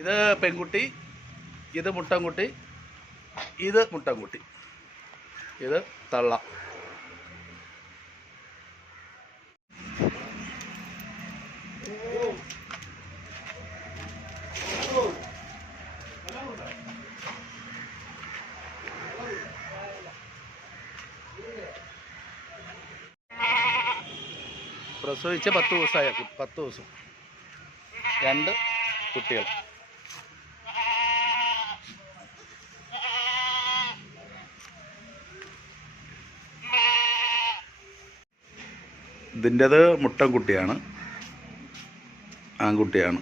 ഇത് പെൺകുട്ടി, ഇത് മുട്ടൻകുട്ടി, ഇത് മുട്ടൻകുട്ടി, ഇത് തള്ള. പ്രസവിച്ച് 10 ദിവസമായ 10 ദിവസം. 2 കുട്ടികൾ. ഇതിൻ്റെത് മുട്ടൻകുട്ടിയാണ്, ആൺകുട്ടിയാണ്.